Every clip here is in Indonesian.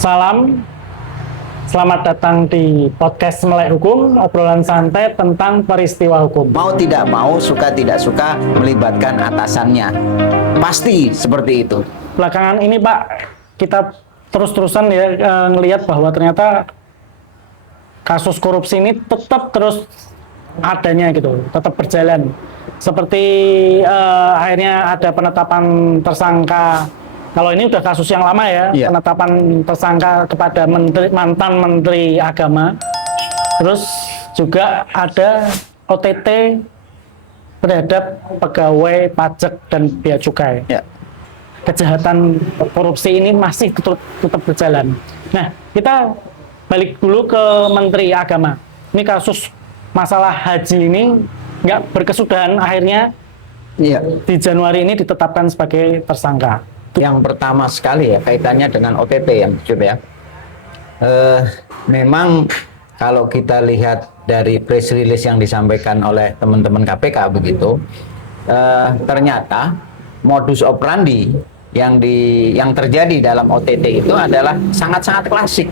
Salam, selamat datang di podcast Melek Hukum, obrolan santai tentang peristiwa hukum. Mau tidak mau, suka tidak suka melibatkan atasannya. Pasti seperti itu. Belakangan ini Pak, kita terus-terusan ya ngelihat bahwa ternyata kasus korupsi ini tetap terus adanya gitu, tetap berjalan. Seperti akhirnya ada penetapan tersangka. Kalau ini udah kasus yang lama ya, penetapan tersangka kepada mantan Menteri Agama. Terus juga ada OTT terhadap pegawai pajak dan bea cukai. Kejahatan korupsi ini masih tetap berjalan. Nah, kita balik dulu ke Menteri Agama. Ini kasus masalah haji ini nggak berkesudahan, akhirnya di Januari ini ditetapkan sebagai tersangka. Yang pertama sekali ya kaitannya dengan OTT yang ya. Memang kalau kita lihat dari press release yang disampaikan oleh teman-teman KPK begitu, ternyata modus operandi yang terjadi dalam OTT itu adalah sangat-sangat klasik.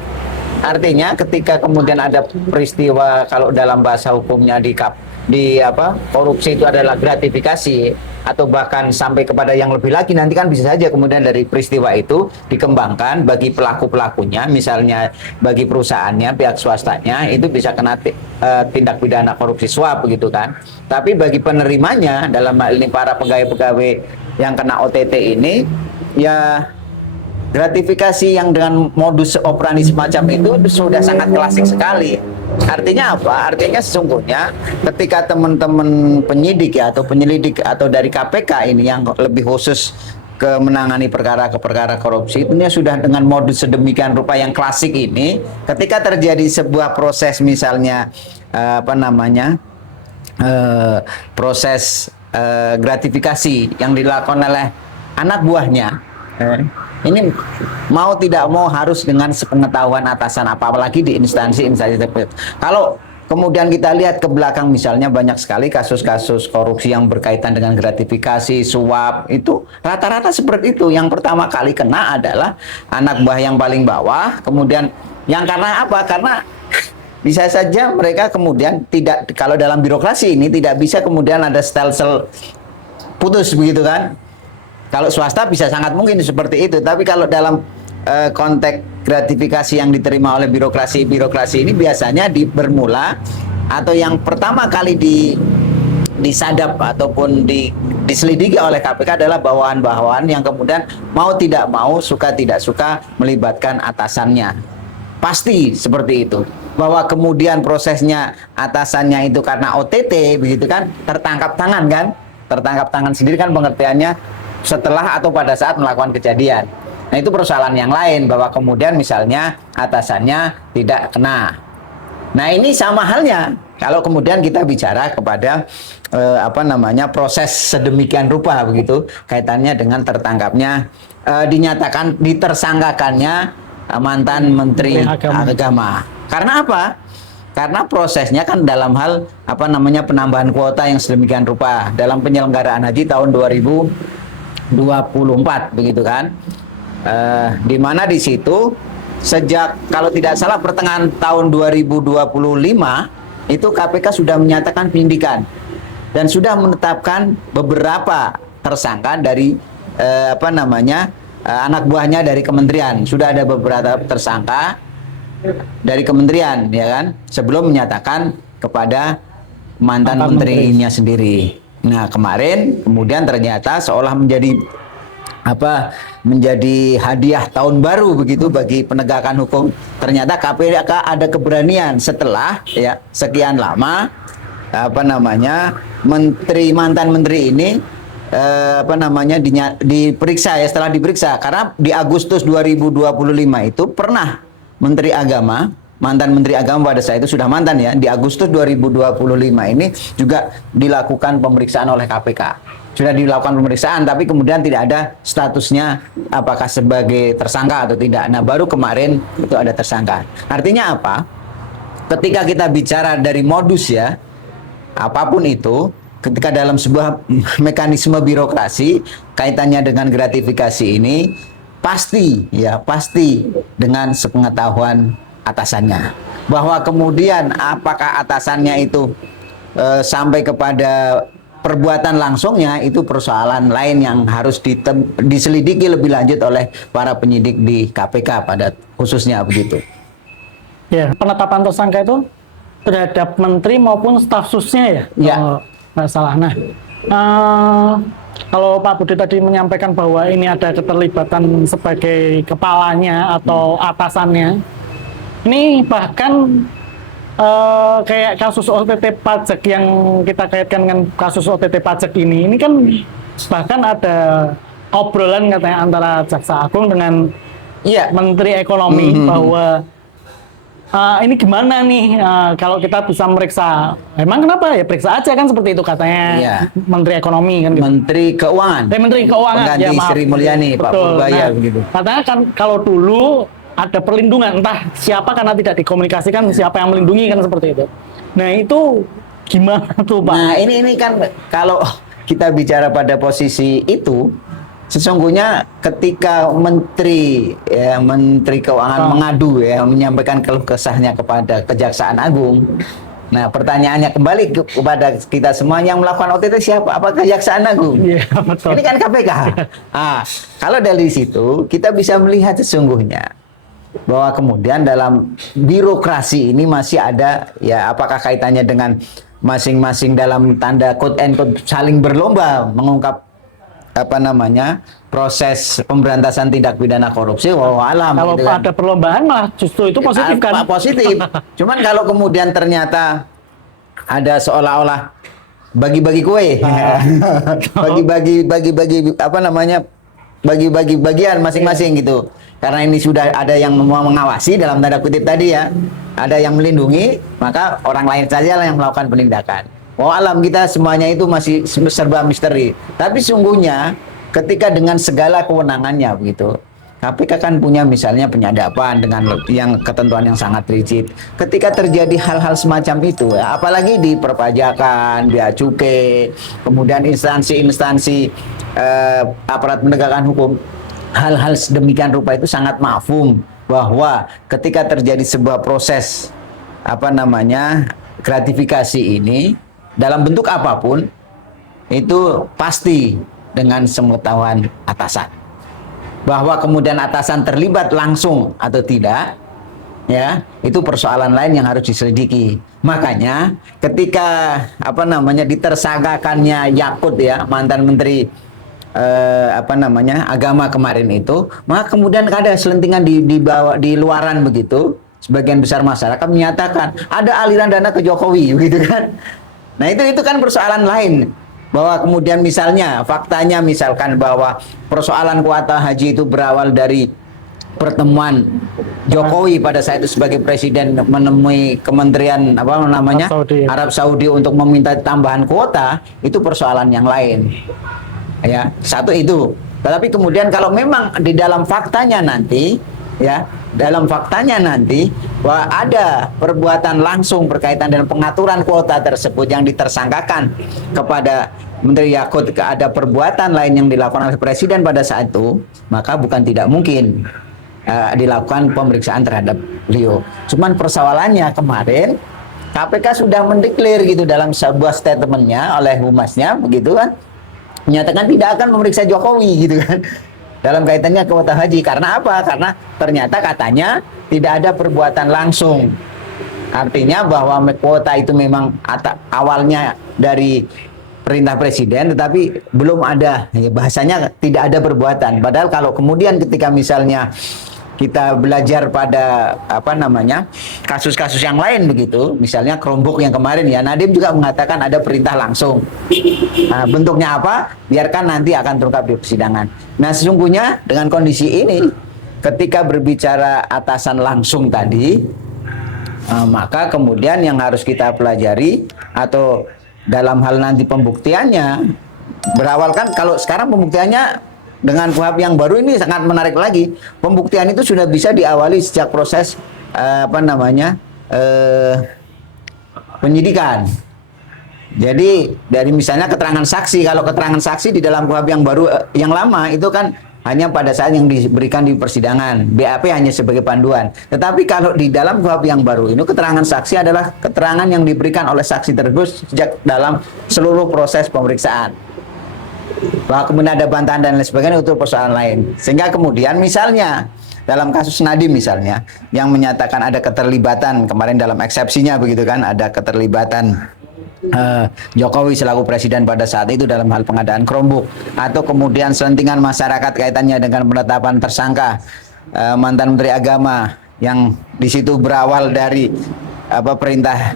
Artinya ketika kemudian ada peristiwa, kalau dalam bahasa hukumnya korupsi itu adalah gratifikasi atau bahkan sampai kepada yang lebih lagi, nanti kan bisa saja kemudian dari peristiwa itu dikembangkan bagi pelaku-pelakunya, misalnya bagi perusahaannya, pihak swastanya itu bisa kena tindak pidana korupsi suap begitu kan. Tapi bagi penerimanya, dalam hal ini para pegawai-pegawai yang kena OTT ini, ya gratifikasi yang dengan modus operandi semacam itu sudah sangat klasik sekali. Artinya apa? Artinya sesungguhnya ketika teman-teman penyidik ya atau penyelidik atau dari KPK ini yang lebih khusus ke menangani perkara korupsi, itu sudah dengan modus sedemikian rupa yang klasik ini, ketika terjadi sebuah proses misalnya proses gratifikasi yang dilakukan oleh anak buahnya, ini mau tidak mau harus dengan sepengetahuan atasan, apalagi di instansi-instansi tertentu. Kalau kemudian kita lihat ke belakang, misalnya banyak sekali kasus-kasus korupsi yang berkaitan dengan gratifikasi, suap, itu rata-rata seperti itu. Yang pertama kali kena adalah anak buah yang paling bawah, kemudian yang karena apa? Karena bisa saja mereka kemudian tidak, kalau dalam birokrasi ini tidak bisa kemudian ada stelsel putus begitu kan. Kalau swasta bisa sangat mungkin seperti itu, tapi kalau dalam konteks gratifikasi yang diterima oleh birokrasi ini biasanya bermula atau yang pertama kali disadap ataupun diselidiki oleh KPK adalah bawahan-bawahan yang kemudian mau tidak mau, suka tidak suka melibatkan atasannya. Pasti seperti itu. Bahwa kemudian prosesnya atasannya itu karena OTT begitu kan, tertangkap tangan kan, tertangkap tangan sendiri kan pengertiannya setelah atau pada saat melakukan kejadian. Nah, itu persoalan yang lain, bahwa kemudian misalnya atasannya tidak kena. Nah, ini sama halnya kalau kemudian kita bicara kepada proses sedemikian rupa begitu kaitannya dengan tertangkapnya, dinyatakan ditersangkakannya mantan Menteri Agama. Karena apa? Karena prosesnya kan dalam hal penambahan kuota yang sedemikian rupa dalam penyelenggaraan haji tahun 2024 begitu kan, di mana di situ sejak kalau tidak salah pertengahan tahun 2025 itu KPK sudah menyatakan penyidikan dan sudah menetapkan beberapa tersangka dari anak buahnya dari kementerian. Sudah ada beberapa tersangka dari kementerian ya kan, sebelum menyatakan kepada mantan menterinya sendiri. Nah, kemarin kemudian ternyata seolah menjadi hadiah tahun baru begitu bagi penegakan hukum. Ternyata KPK ada keberanian setelah ya sekian lama mantan menteri ini diperiksa ya, setelah diperiksa karena di Agustus 2025 itu pernah mantan Menteri Agama pada saat itu sudah mantan ya, di Agustus 2025 ini juga dilakukan pemeriksaan oleh KPK. Sudah dilakukan pemeriksaan, tapi kemudian tidak ada statusnya apakah sebagai tersangka atau tidak. Nah, baru kemarin itu ada tersangka. Artinya apa? Ketika kita bicara dari modus ya, apapun itu, ketika dalam sebuah mekanisme birokrasi, kaitannya dengan gratifikasi ini, pasti dengan sepengetahuan atasannya. Bahwa kemudian apakah atasannya itu sampai kepada perbuatan langsungnya, itu persoalan lain yang harus diselidiki lebih lanjut oleh para penyidik di KPK pada khususnya begitu. Ya, penetapan tersangka itu terhadap menteri maupun staf susnya ya, Ya. kalau nggak salah. Nah, kalau Pak Budi tadi menyampaikan bahwa ini ada keterlibatan sebagai kepalanya atau atasannya, ini bahkan kayak kasus OTT pajak yang kita kaitkan dengan kasus OTT pajak ini kan bahkan ada obrolan katanya antara Jaksa Agung dengan Iya. Menteri Ekonomi bahwa ini gimana nih kalau kita bisa meriksa, emang kenapa ya periksa aja kan, seperti itu katanya. Iya. Menteri Ekonomi kan gitu. Menteri Keuangan. Menteri Keuangan Pengganti ya, maaf. Sri Mulyani, Pak Betul. Purbaya Nah, begitu. katanya kan kalau dulu ada perlindungan, entah siapa karena tidak dikomunikasikan siapa yang melindungi kan, seperti itu. Nah itu gimana tuh Pak? Nah ini kan kalau kita bicara pada posisi itu, sesungguhnya ketika Menteri Keuangan mengadu menyampaikan keluh kesahnya kepada Kejaksaan Agung. Nah pertanyaannya kembali kepada kita semua, yang melakukan OTT siapa? Apakah Kejaksaan Agung? Iya, betul. Ini kan KPK. Kalau dari situ kita bisa melihat sesungguhnya bahwa kemudian dalam birokrasi ini masih ada ya, apakah kaitannya dengan masing-masing dalam tanda quote and quote saling berlomba mengungkap proses pemberantasan tindak pidana korupsi. Wallahualam. Kalau gitu kan. ada perlombaan malah justru itu positif kan? Positif. Cuman kalau kemudian ternyata ada seolah-olah bagi-bagi kue, bagi-bagi bagi-bagi bagian masing-masing gitu. Karena ini sudah ada yang mengawasi dalam tanda kutip tadi ya, ada yang melindungi, maka orang lain saja yang melakukan penindakan. Alam kita semuanya itu masih serba misteri. Tapi sungguhnya ketika dengan segala kewenangannya begitu, KPK kan punya misalnya penyadapan dengan yang ketentuan yang sangat rigid. Ketika terjadi hal-hal semacam itu, ya, apalagi di perpajakan, bea cukai, kemudian instansi-instansi aparat penegakan hukum, hal-hal sedemikian rupa itu sangat mafhum bahwa ketika terjadi sebuah proses gratifikasi ini dalam bentuk apapun itu pasti dengan sepengetahuan atasan. Bahwa kemudian atasan terlibat langsung atau tidak, ya itu persoalan lain yang harus diselidiki. Makanya ketika ditersangkakannya Yakut ya, mantan menteri agama kemarin itu, maka kemudian ada selentingan di luaran begitu, sebagian besar masyarakat menyatakan ada aliran dana ke Jokowi begitu kan. Nah itu kan persoalan lain, bahwa kemudian misalnya faktanya misalkan bahwa persoalan kuota haji itu berawal dari pertemuan Jokowi pada saat itu sebagai presiden menemui Kementerian Arab Saudi untuk meminta tambahan kuota, itu persoalan yang lain. Ya, satu itu. Tetapi kemudian kalau memang di dalam faktanya nanti bahwa ada perbuatan langsung berkaitan dengan pengaturan kuota tersebut yang ditersangkakan kepada Menteri Yakut, ada perbuatan lain yang dilakukan oleh Presiden pada saat itu, maka bukan tidak mungkin dilakukan pemeriksaan terhadap beliau. Cuman persoalannya kemarin KPK sudah mendeklar gitu dalam sebuah statementnya oleh humasnya begitu kan, menyatakan tidak akan memeriksa Jokowi gitu kan dalam kaitannya kuota haji. Karena apa? Karena ternyata katanya tidak ada perbuatan langsung. Artinya bahwa kuota itu memang awalnya dari perintah presiden, tetapi belum ada, ya bahasanya tidak ada perbuatan. Padahal kalau kemudian ketika misalnya kita belajar pada kasus-kasus yang lain begitu, misalnya Chromebook yang kemarin ya, Nadiem juga mengatakan ada perintah langsung. Nah, bentuknya apa? Biarkan nanti akan terungkap di persidangan. Nah sesungguhnya dengan kondisi ini, ketika berbicara atasan langsung tadi, maka kemudian yang harus kita pelajari atau dalam hal nanti pembuktiannya, berawal kan kalau sekarang pembuktiannya dengan KUHP yang baru ini sangat menarik lagi. Pembuktian itu sudah bisa diawali sejak proses penyidikan. Jadi dari misalnya keterangan saksi, kalau keterangan saksi di dalam KUHP yang baru yang lama itu kan hanya pada saat yang diberikan di persidangan. BAP hanya sebagai panduan. Tetapi kalau di dalam KUHP yang baru ini, keterangan saksi adalah keterangan yang diberikan oleh saksi tersebut sejak dalam seluruh proses pemeriksaan. Bahwa kemudian ada bantahan dan lain sebagainya itu persoalan lain. Sehingga kemudian misalnya dalam kasus Nadiem misalnya yang menyatakan ada keterlibatan kemarin dalam eksepsinya begitu kan, ada keterlibatan Jokowi selaku presiden pada saat itu dalam hal pengadaan Chromebook, atau kemudian selentingan masyarakat kaitannya dengan penetapan tersangka mantan Menteri Agama yang di situ berawal dari perintah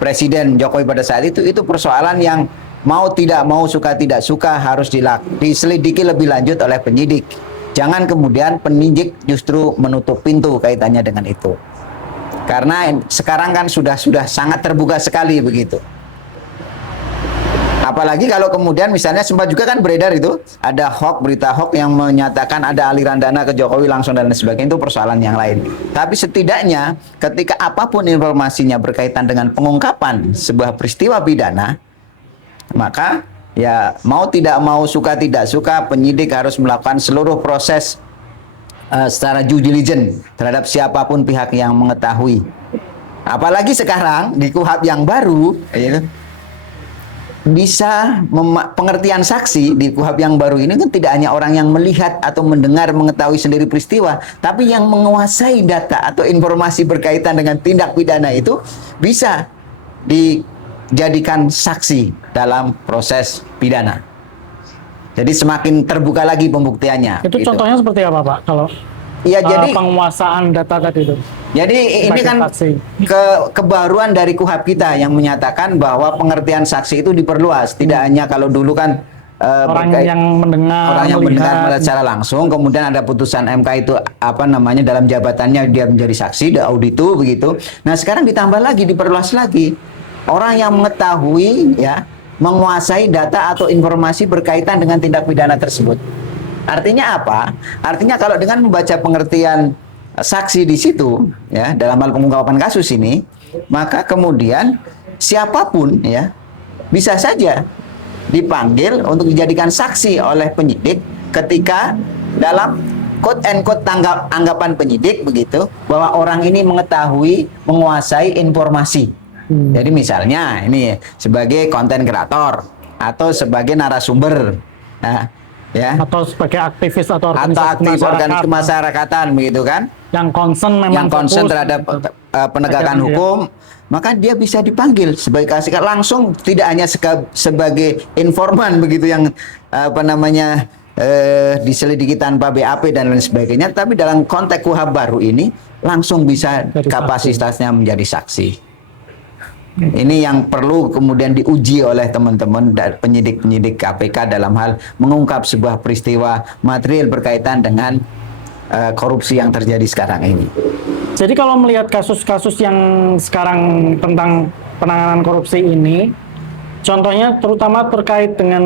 Presiden Jokowi pada saat itu persoalan yang mau tidak mau, suka tidak suka harus diselidiki lebih lanjut oleh penyidik. Jangan kemudian penyidik justru menutup pintu kaitannya dengan itu. Karena sekarang kan sudah sangat terbuka sekali begitu. Apalagi kalau kemudian misalnya sempat juga kan beredar itu ada berita hoax yang menyatakan ada aliran dana ke Jokowi langsung dan lain sebagainya, itu persoalan yang lain. Tapi setidaknya ketika apapun informasinya berkaitan dengan pengungkapan sebuah peristiwa pidana, maka ya mau tidak mau, suka tidak suka, penyidik harus melakukan seluruh proses secara due diligence terhadap siapapun pihak yang mengetahui. Apalagi sekarang di KUHP yang baru bisa pengertian saksi di KUHP yang baru ini kan tidak hanya orang yang melihat atau mendengar mengetahui sendiri peristiwa, tapi yang menguasai data atau informasi berkaitan dengan tindak pidana itu bisa dijadikan saksi dalam proses pidana. Jadi semakin terbuka lagi pembuktiannya. Itu gitu. Contohnya seperti apa Pak? Kalau jadi penguasaan data tadi itu. Jadi ini kan kebaruan dari KUHP kita yang menyatakan bahwa pengertian saksi itu diperluas. Tidak hanya kalau dulu kan orang yang mendengar secara langsung, kemudian ada putusan MK itu dalam jabatannya dia menjadi saksi, auditu begitu. Nah sekarang ditambah lagi, diperluas lagi. Orang yang mengetahui menguasai data atau informasi berkaitan dengan tindak pidana tersebut. Artinya apa? Artinya kalau dengan membaca pengertian saksi di situ dalam hal pengungkapan kasus ini, maka kemudian siapapun bisa saja dipanggil untuk dijadikan saksi oleh penyidik ketika dalam quote and quote anggapan penyidik begitu bahwa orang ini mengetahui, menguasai informasi. Jadi misalnya ini sebagai konten kreator atau sebagai narasumber, atau sebagai aktivis atau organisasi kemasyarakatan begitu kan, yang concern terhadap penegakan hukum, maka dia bisa dipanggil sebagai saksi langsung, tidak hanya sebagai informan begitu yang diselidiki tanpa BAP dan lain sebagainya, tapi dalam konteks KUHP baru ini langsung bisa kapasitasnya menjadi saksi. Ini yang perlu kemudian diuji oleh teman-teman dan penyidik-penyidik KPK dalam hal mengungkap sebuah peristiwa material berkaitan dengan korupsi yang terjadi sekarang ini. Jadi kalau melihat kasus-kasus yang sekarang tentang penanganan korupsi ini, contohnya terutama terkait dengan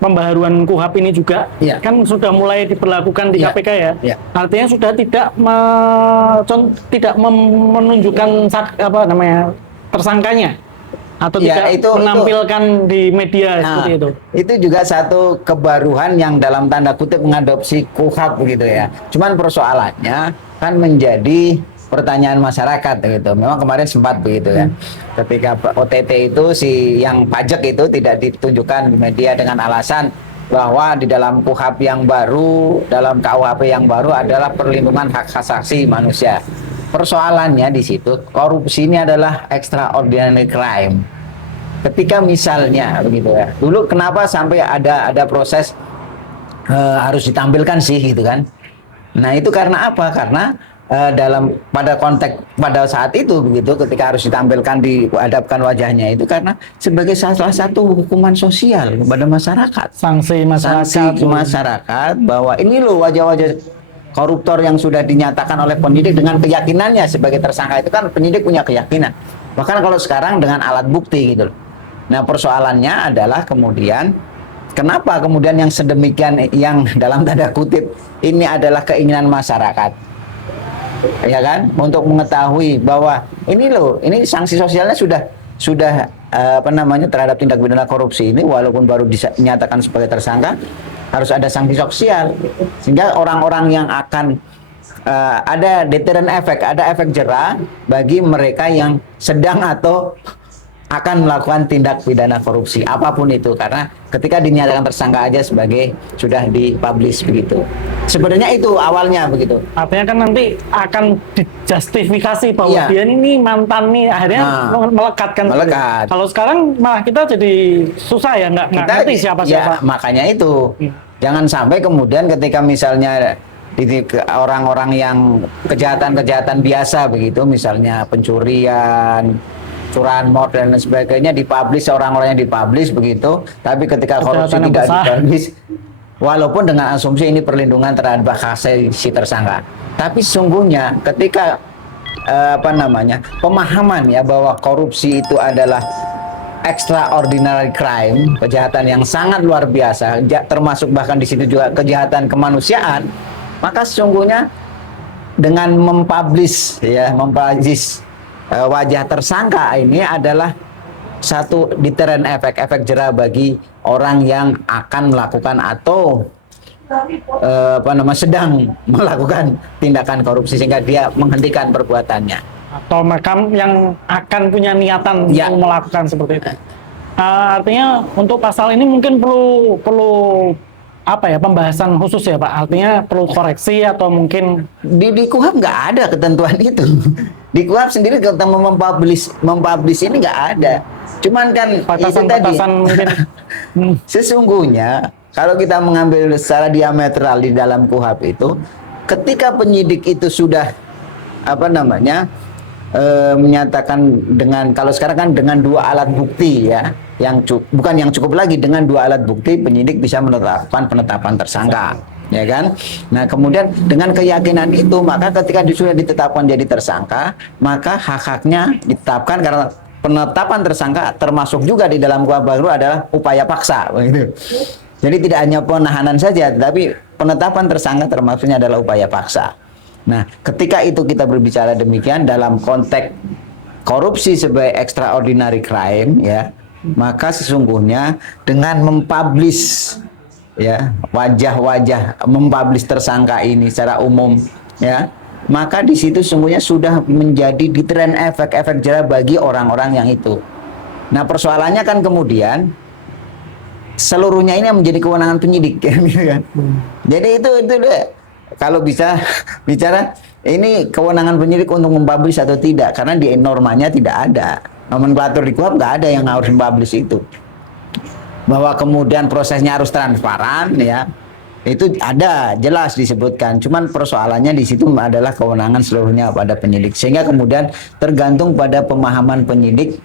pembaharuan KUHP ini juga, kan sudah mulai diberlakukan di KPK Artinya sudah tidak menunjukkan tersangkanya atau tidak menampilkan di media seperti itu. Itu juga satu kebaruan yang dalam tanda kutip mengadopsi KUHP begitu ya. Cuman persoalannya kan menjadi pertanyaan masyarakat gitu. Memang kemarin sempat begitu ya. Ketika OTT itu yang pajak itu tidak ditunjukkan di media dengan alasan bahwa di dalam KUHP yang baru, dalam KUHP yang baru adalah perlindungan hak asasi manusia. Persoalannya di situ, korupsi ini adalah extraordinary crime. Ketika misalnya begitu ya, dulu kenapa sampai ada proses harus ditampilkan sih gitu kan? Nah itu karena apa? Karena pada saat itu begitu, ketika harus ditampilkan, dihadapkan wajahnya itu karena sebagai salah satu hukuman sosial kepada masyarakat, sanksi masyarakat bahwa ini loh wajah-wajah koruptor yang sudah dinyatakan oleh penyidik dengan keyakinannya sebagai tersangka. Itu kan penyidik punya keyakinan. Bahkan kalau sekarang dengan alat bukti gitu. Nah persoalannya adalah kemudian kenapa kemudian yang sedemikian yang dalam tanda kutip ini adalah keinginan masyarakat, ya kan, untuk mengetahui bahwa ini loh, ini sanksi sosialnya sudah terhadap tindak pidana korupsi ini walaupun baru dinyatakan sebagai tersangka, harus ada sanksi sosial sehingga orang-orang yang akan ada deterrent effect, ada efek jera bagi mereka yang sedang atau akan melakukan tindak pidana korupsi apapun itu, karena ketika dinyatakan tersangka aja sebagai sudah dipublish begitu. Sebenarnya itu awalnya begitu. Artinya kan nanti akan dijustifikasi bahwa Iya. dia ini mantan nih, akhirnya melekatkan. Melekat. Kalau sekarang malah kita jadi susah ya, nggak ngerti siapa-siapa. Ya, makanya itu jangan sampai kemudian ketika misalnya orang-orang yang kejahatan-kejahatan biasa begitu, misalnya pencurian, curanmor dan lain sebagainya dipublish, orang-orang yang dipublish begitu, tapi ketika korupsi Kejahatan yang tidak besar. dipublish, walaupun dengan asumsi ini perlindungan terhadap hak asasi si tersangka, tapi sesungguhnya ketika pemahaman ya bahwa korupsi itu adalah extraordinary crime, kejahatan yang sangat luar biasa, termasuk bahkan di situ juga kejahatan kemanusiaan, maka sesungguhnya dengan mempublish wajah tersangka ini adalah satu deterrent effect, efek jera bagi orang yang akan melakukan atau sedang melakukan tindakan korupsi sehingga dia menghentikan perbuatannya. Atau mereka yang akan punya niatan Ya. untuk melakukan seperti itu. Artinya untuk pasal ini mungkin perlu pembahasan khusus ya Pak. Artinya perlu koreksi atau mungkin Di KUHAP nggak ada ketentuan itu. Di KUHAP sendiri kalau mempublish ini nggak ada. Cuman kan itu tadi. batasan-batasan mungkin. Sesungguhnya kalau kita mengambil secara diametral di dalam KUHAP itu, ketika penyidik itu sudah menyatakan dengan, kalau sekarang kan dengan 2 alat bukti ya, bukan yang cukup lagi, dengan 2 alat bukti penyidik bisa menetapkan penetapan tersangka, ya kan? Nah kemudian dengan keyakinan itu, maka ketika sudah ditetapkan jadi tersangka, maka hak-haknya ditetapkan, karena penetapan tersangka termasuk juga di dalam KUHAP baru adalah upaya paksa, begitu. Jadi tidak hanya penahanan saja, tapi penetapan tersangka termasuknya adalah upaya paksa. Nah, ketika itu kita berbicara demikian dalam konteks korupsi sebagai extraordinary crime, ya, maka sesungguhnya dengan mempublish ya wajah-wajah, mempublish tersangka ini secara umum, ya, maka di situ sesungguhnya sudah menjadi deterrent efek jera bagi orang-orang yang itu. Nah, persoalannya kan kemudian seluruhnya ini menjadi kewenangan penyidik, gitu kan. Jadi itu deh. Kalau bisa bicara ini kewenangan penyidik untuk mempublish atau tidak, karena di normanya tidak ada, nomenklatur di KUHAP nggak ada yang harus mempublish itu. Bahwa kemudian prosesnya harus transparan, ya, itu ada jelas disebutkan. Cuman persoalannya di situ adalah kewenangan seluruhnya pada penyidik, sehingga kemudian tergantung pada pemahaman penyidik.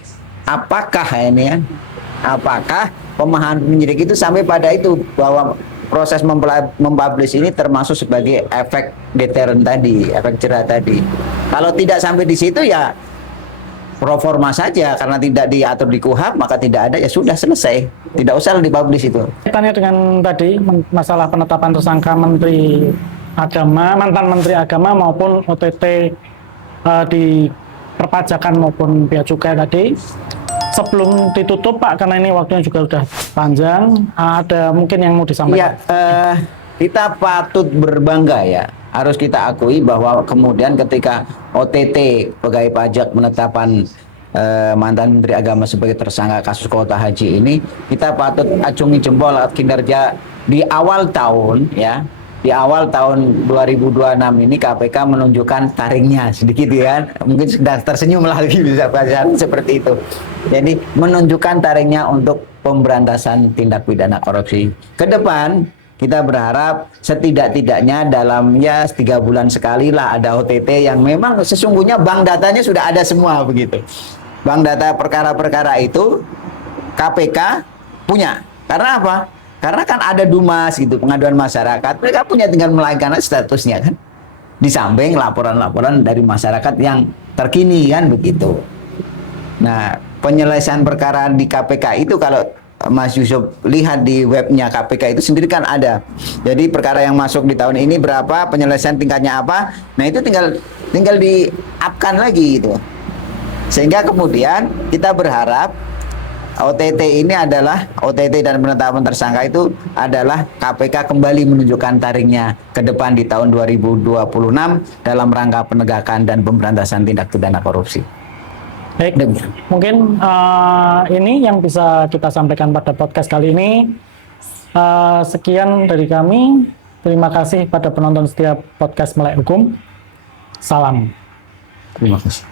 Apakah apakah pemahaman penyidik itu sampai pada itu bahwa proses mempublish ini termasuk sebagai efek deterrent tadi, efek jera tadi. Kalau tidak sampai di situ ya pro forma saja, karena tidak diatur di KUHAP maka tidak ada, ya sudah selesai, tidak usah dipublish itu. Kaitannya dengan tadi masalah penetapan tersangka Menteri Agama, mantan Menteri Agama maupun OTT di perpajakan maupun bea cukai tadi. Sebelum ditutup Pak, karena ini waktunya juga sudah panjang, ada mungkin yang mau disampaikan? Iya, kita patut berbangga ya. Harus kita akui bahwa kemudian ketika OTT pegawai pajak menetapkan mantan Menteri Agama sebagai tersangka kasus kuota haji ini, kita patut acungi jempol kinerja di awal tahun ya. Di awal tahun 2026 ini KPK menunjukkan taringnya sedikit ya, mungkin sudah tersenyum lagi bisa seperti itu. Jadi menunjukkan taringnya untuk pemberantasan tindak pidana korupsi. Ke depan kita berharap setidak-tidaknya dalam 3 bulan sekali lah ada OTT yang memang sesungguhnya bank datanya sudah ada semua begitu. Bank data perkara-perkara itu KPK punya. Karena apa? Karena kan ada Dumas gitu, pengaduan masyarakat, mereka punya tinggal melaikan statusnya kan. Di samping laporan-laporan dari masyarakat yang terkini kan begitu. Nah, penyelesaian perkara di KPK itu kalau Mas Yusuf lihat di webnya KPK itu sendiri kan ada. Jadi perkara yang masuk di tahun ini berapa, penyelesaian tingkatnya apa. Nah, itu tinggal di-up-kan lagi gitu. Sehingga kemudian kita berharap OTT ini adalah OTT dan penetapan tersangka itu adalah KPK kembali menunjukkan taringnya ke depan di tahun 2026 dalam rangka penegakan dan pemberantasan tindak pidana korupsi. Baik, mungkin ini yang bisa kita sampaikan pada podcast kali ini. Sekian dari kami. Terima kasih pada penonton setiap podcast Melek Hukum. Salam. Terima kasih.